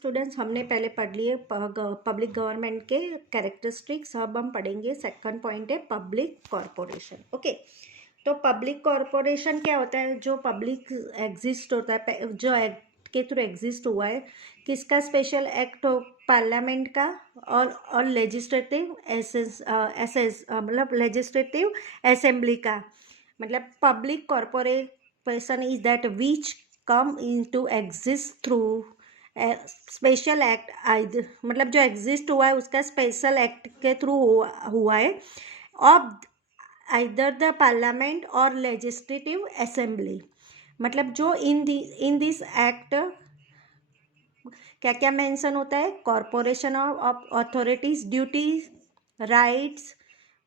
Students, हमने पहले पढ़ लिए पब्लिक गवर्नमेंट के कैरेक्टरिस्टिक्स। अब हम पढ़ेंगे सेकंड पॉइंट है पब्लिक कॉरपोरेशन। ओके, तो पब्लिक कॉरपोरेशन क्या होता है? जो पब्लिक एग्जिस्ट होता है, जो एक्ट के थ्रू एग्जिस्ट हुआ है, किसका स्पेशल एक्ट हो? पार्लियामेंट का और लेजिस्लेटिव मतलब लेजिस्लेटिव असेंबली का। मतलब public corporation is that which come into exist through special act. Either मतलब जो एग्जिस्ट हुआ है उसका स्पेशल एक्ट के थ्रू हुआ है ऑफ आइदर द पार्लियामेंट और लेजिस्लेटिव असेंबली। मतलब जो इन दिस एक्ट क्या क्या मेंशन होता है? Corporation of authorities, duties, rights,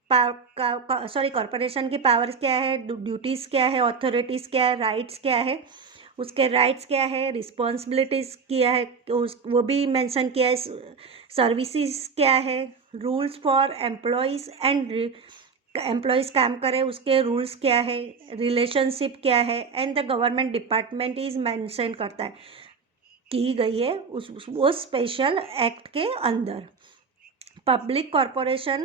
corporation की पावर्स क्या है, ड्यूटीज़ क्या है, अथॉरिटीज़ क्या है, राइट्स क्या है, उसके राइट्स क्या है, रिस्पॉन्सिबिलिटीज़ क्या है, वो भी मेंशन किया है, सर्विसेज क्या है, rules for employees and employees काम करे उसके रूल्स क्या है, रिलेशनशिप क्या है, and the government department is mention करता है, की गई है उस स्पेशल एक्ट के अंदर। पब्लिक कॉरपोरेशन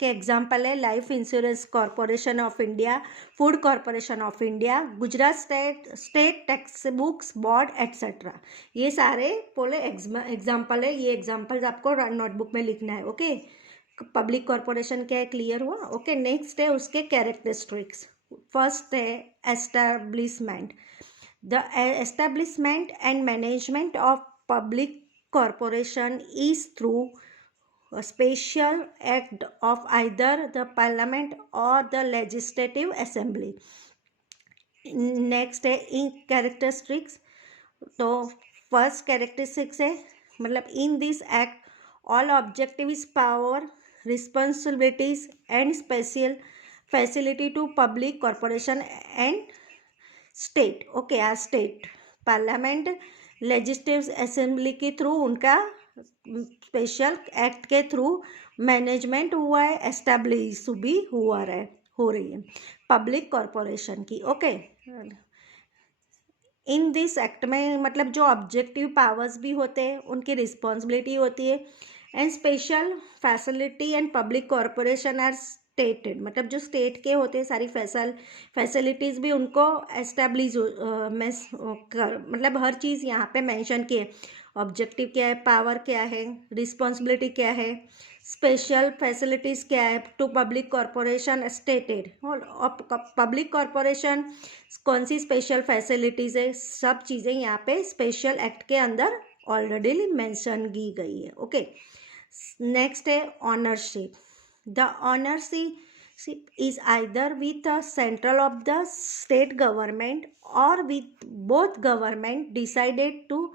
के एग्जाम्पल है life insurance corporation of India, food corporation of India, Gujarat state text books board etcetera. ये सारे बोले एग्जाम्पल है। ये एग्जाम्पल्स आपको नोटबुक में लिखना है। ओके, पब्लिक कॉरपोरेशन क्या है, क्लियर हुआ? ओके, नेक्स्ट है उसके कैरेक्टरिस्टिक्स। फर्स्ट है establishment. The establishment and management of public corporation is through a special act of either the parliament or the legislative assembly. Next है इन कैरेक्टरिस्टिक्स। तो first characteristics है मतलब in this act all objective is power, responsibilities and special facility to public corporation and state. Okay, ah state parliament legislative assembly के through उनका special act के through management हुआ है, एस्टैब्लिश भी हो रही है पब्लिक कॉरपोरेशन की। ओके, इन दिस एक्ट में मतलब जो ऑब्जेक्टिव पावर्स भी होते हैं, उनकी रिस्पॉन्सिबिलिटी होती है, and special facility and public corporation are stated. मतलब जो स्टेट के होते हैं सारी फैसिलिटीज़ भी उनको एस्टैब्लिश मतलब हर चीज़ यहाँ पे मेंशन की है। ऑब्जेक्टिव क्या है, पावर क्या है, रिस्पॉन्सिबिलिटी क्या है, स्पेशल फैसिलिटीज़ क्या है to public corporation stated. Public corporation कौन सी स्पेशल फैसिलिटीज़ है, सब चीज़ें यहाँ पे स्पेशल एक्ट के अंदर ऑलरेडी मेंशन की गई है। ओके, नेक्स्ट है ownership. The ownership is either with a central of the state government और with both government decided to.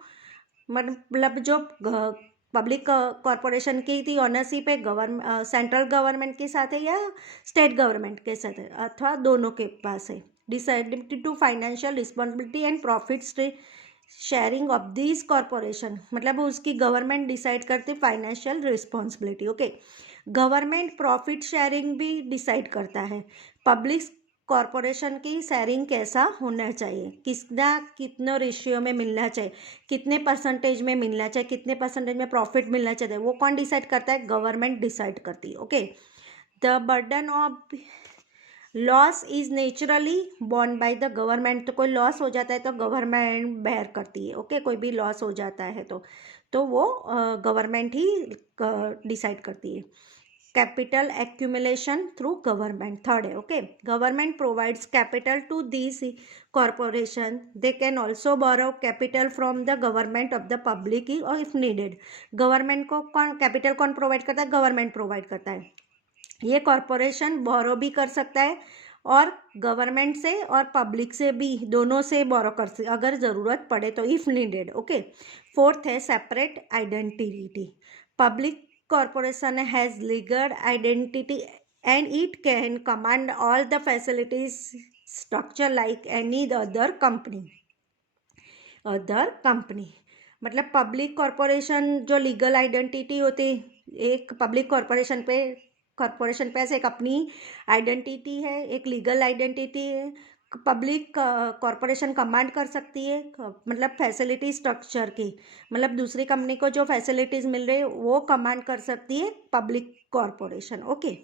मतलब जो पब्लिक कॉरपोरेशन की थी ऑनरशिप है सेंट्रल गवर्नमेंट के साथ है या स्टेट गवर्नमेंट के साथ है, अथवा दोनों के पास है। Decided to financial responsibility and profit sharing of this corporation. मतलब उसकी गवर्नमेंट डिसाइड करती financial responsibility. Okay, government profit sharing भी डिसाइड करता है पब्लिक कॉरपोरेशन की शेयरिंग कैसा होना चाहिए, कितना रेशियो में मिलना चाहिए, कितने परसेंटेज में मिलना चाहिए, कितने परसेंटेज में प्रॉफिट मिलना चाहिए, वो कौन डिसाइड करता है? गवर्नमेंट डिसाइड करती है। Okay, the burden of loss is naturally born by the government. तो कोई लॉस हो जाता है तो गवर्नमेंट बेयर करती है। ओके, कोई भी लॉस हो जाता है तो वो गवर्नमेंट ही डिसाइड करती है। Capital accumulation through government third है। Okay, government provides capital to this corporation. They can also borrow capital from the government of the public और इफ नीडेड। गवर्नमेंट को कैपिटल कौन प्रोवाइड करता है? गवर्नमेंट प्रोवाइड करता है। ये कॉरपोरेशन बोरो भी कर सकता है और गवर्नमेंट से और पब्लिक से भी, दोनों से बोरो कर सकते अगर ज़रूरत पड़े तो, इफ़ नीडेड। ओके, फोर्थ है separate identity. Public corporation has legal identity and it can command all the facilities structure like any other company। मतलब पब्लिक कॉरपोरेशन जो लीगल आइडेंटिटी होती है, एक पब्लिक कॉरपोरेशन पे ऐसे एक अपनी आइडेंटिटी है, एक लीगल आइडेंटिटी है, पब्लिक कॉरपोरेशन कमांड कर सकती है, मतलब फैसिलिटी स्ट्रक्चर की, मतलब दूसरी कंपनी को जो फैसिलिटीज़ मिल रही है वो कमांड कर सकती है पब्लिक कॉरपोरेशन। ओके,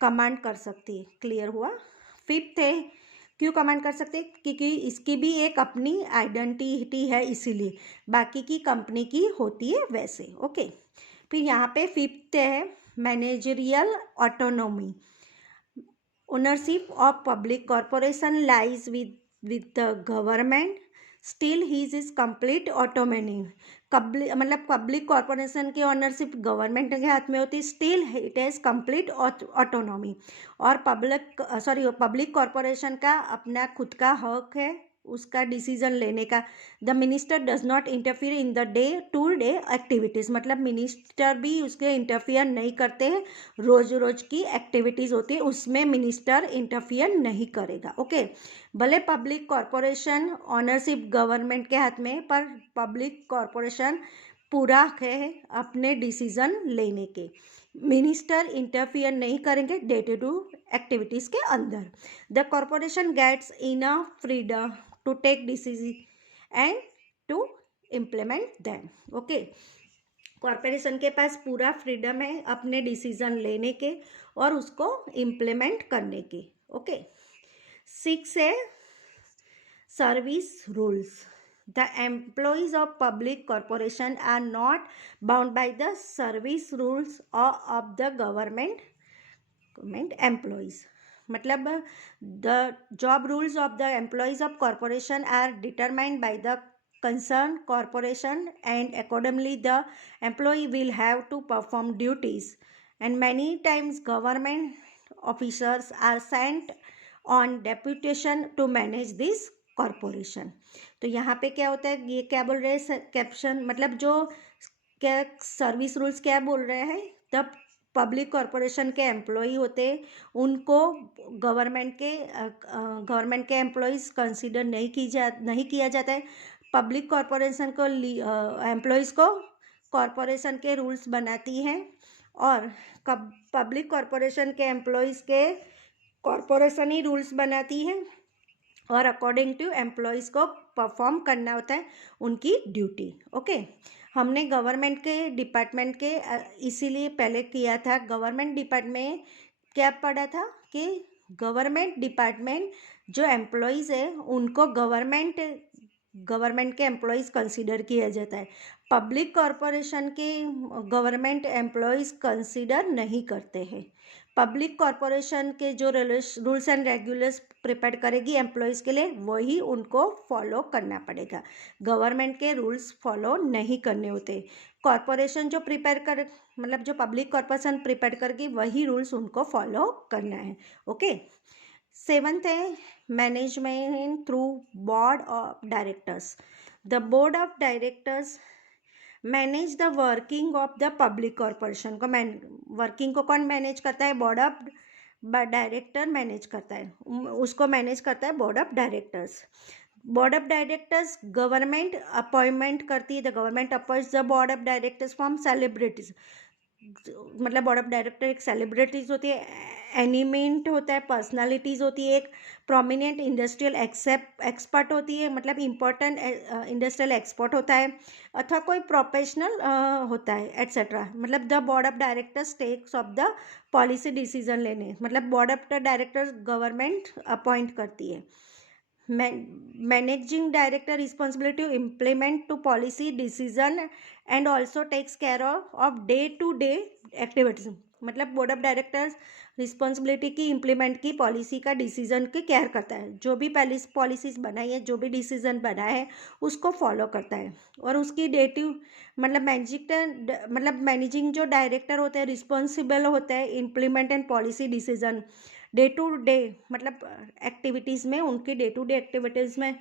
कमांड कर सकती है, क्लियर हुआ। फिफ्थ है, क्यों कमांड कर सकते हैं, क्योंकि इसकी भी एक अपनी आइडेंटिटी है, इसीलिए बाकी की कंपनी की होती है वैसे। ओके, फिर यहाँ पे फिफ्थ है managerial autonomy. Ownership of public corporation lies with the government. Still his is complete autonomy. मतलब पब्लिक कॉरपोरेशन की ऑनरशिप गवर्नमेंट के हाथ में होती है, still it has complete autonomy. और पब्लिक कॉरपोरेशन का अपना खुद का हक है उसका डिसीजन लेने का। The minister does not interfere in the day to day activities, मतलब मिनिस्टर भी उसके इंटरफियर नहीं करते हैं, रोज रोज की एक्टिविटीज़ होती है उसमें मिनिस्टर इंटरफियर नहीं करेगा। ओके, भले पब्लिक कॉरपोरेशन ऑनरशिप गवर्नमेंट के हाथ में, पर पब्लिक कॉरपोरेशन पूरा है अपने डिसीजन लेने के, मिनिस्टर इंटरफियर नहीं करेंगे डे टू डे एक्टिविटीज़ के अंदर। The corporation gets enough freedom to take decision and to implement them. Okay, corporation के पास पूरा फ्रीडम है अपने डिसीजन लेने के और उसको इम्प्लीमेंट करने के। ओके, 6 है service rules. The employees of public corporation are not bound by the service rules of the government employees, मतलब the job rules of the employees of corporation are determined by the concerned corporation, and accordingly the employee will have to perform duties, and many times government officers are sent on deputation to manage this corporation। तो यहाँ पे क्या होता है, ये क्या बोल रहे हैं कैप्शन, मतलब जो क्या सर्विस रूल्स क्या बोल रहे हैं, तब पब्लिक कॉरपोरेशन के एम्प्लॉई होते हैं उनको गवर्नमेंट के एम्प्लॉयज़ कंसिडर नहीं किया जाता है। पब्लिक कॉरपोरेशन को एम्प्लॉयज़ को कॉरपोरेशन के रूल्स बनाती हैं और पब्लिक कॉरपोरेशन के एम्प्लॉयज़ के कॉरपोरेशन ही रूल्स बनाती है और अकॉर्डिंग टू एम्प्लॉयज़ को परफॉर्म करना होता है उनकी ड्यूटी। ओके, हमने गवर्नमेंट के डिपार्टमेंट के इसीलिए पहले किया था, गवर्नमेंट डिपार्टमेंट क्या पढ़ा था कि गवर्नमेंट डिपार्टमेंट जो एम्प्लॉयज़ है उनको गवर्नमेंट के एम्प्लॉयज़ कंसीडर किया जाता है, पब्लिक कॉरपोरेशन के गवर्नमेंट एम्प्लॉयज़ कंसीडर नहीं करते हैं। पब्लिक कॉरपोरेशन के जो रूल्स एंड रेगुलेशंस प्रिपेयर करेगी एम्प्लॉयज़ के लिए वही उनको फॉलो करना पड़ेगा, गवर्नमेंट के रूल्स फॉलो नहीं करने होते। कॉरपोरेशन जो मतलब जो पब्लिक कॉरपोरेशन प्रिपेयर करेगी वही रूल्स उनको फॉलो करना है। ओके, 7th है management through board of directors. The board of directors manage the working of the public corporation को वर्किंग को कौन मैनेज करता है, बोर्ड ऑफ डायरेक्टर मैनेज करता है, उसको मैनेज करता है board of directors. Board of directors government appointment करती है, the government appoints the board of directors from celebrities, मतलब बोर्ड ऑफ डायरेक्टर एक सेलिब्रिटीज़ होती है, एनिमेंट होता है, पर्सनालिटीज़ होती है, एक प्रोमिनेंट इंडस्ट्रियल एक्सपर्ट होती है, मतलब इम्पोर्टेंट इंडस्ट्रियल एक्सपर्ट होता है, अथवा कोई प्रोफेशनल होता है एट्सेट्रा। मतलब the board of directors takes of the policy decision लेने, मतलब board of directors government appoint करती है। Managing director responsibility to implement to policy decision and also takes care of day to day activities, मतलब board of directors responsibility की implement की policy का decision की care करता है, जो भी पॉलिसीज़ बनाई है, जो भी डिसीजन बना है उसको फॉलो करता है। और उसकी मतलब मैनेजिंग जो डायरेक्टर होते हैं रिस्पॉन्सिबल होता है implement and policy decision day to day, मतलब एक्टिविटीज़ में, उनकी डे टू डे एक्टिविटीज़ में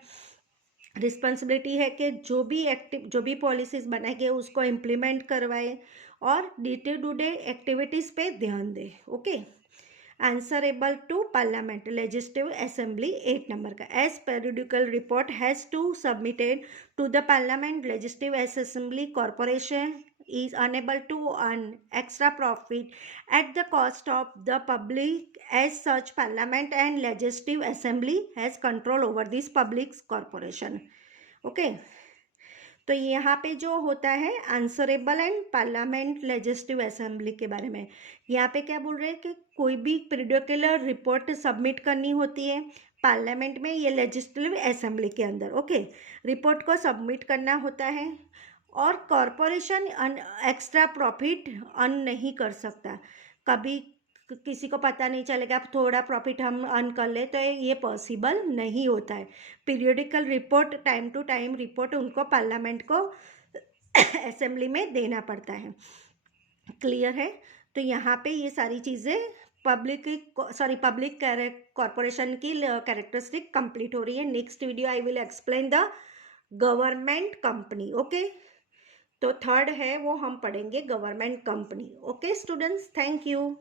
रिस्पॉन्सिबिलिटी है कि जो भी पॉलिसीज़ बनाएंगे उसको इम्प्लीमेंट करवाए और डे टू डे एक्टिविटीज़ पे ध्यान दे। Okay, answerable to parliament legislative assembly 8 number का, as periodical report has to submitted to the parliament legislative assembly corporation is unable to earn extra profit at the cost of the public. As such, Parliament and Legislative Assembly has control over this public corporation. Okay, तो यहाँ पे जो होता है answerable and parliament legislative assembly के बारे में, यहाँ पे क्या बोल रहे हैं कि कोई भी पर्टिकुलर रिपोर्ट सबमिट करनी होती है पार्लियामेंट में, ये लेजिस्लेटिव असेंबली के अंदर। ओके, रिपोर्ट को सबमिट करना होता है और कॉरपोरेशन एक्स्ट्रा प्रॉफिट अर्न नहीं कर सकता। कभी किसी को पता नहीं चलेगा थोड़ा प्रॉफिट हम अर्न कर ले, तो ये पॉसिबल नहीं होता है। Periodical report, time to time report उनको पार्लियामेंट को असेंबली में देना पड़ता है। क्लियर है? तो यहाँ पे ये सारी चीज़ें पब्लिक कॉरपोरेशन की कैरेक्टरिस्टिक कंप्लीट हो रही है। Next video I will explain the government company. Okay, तो थर्ड है वो हम पढ़ेंगे government company. Okay students, thank you.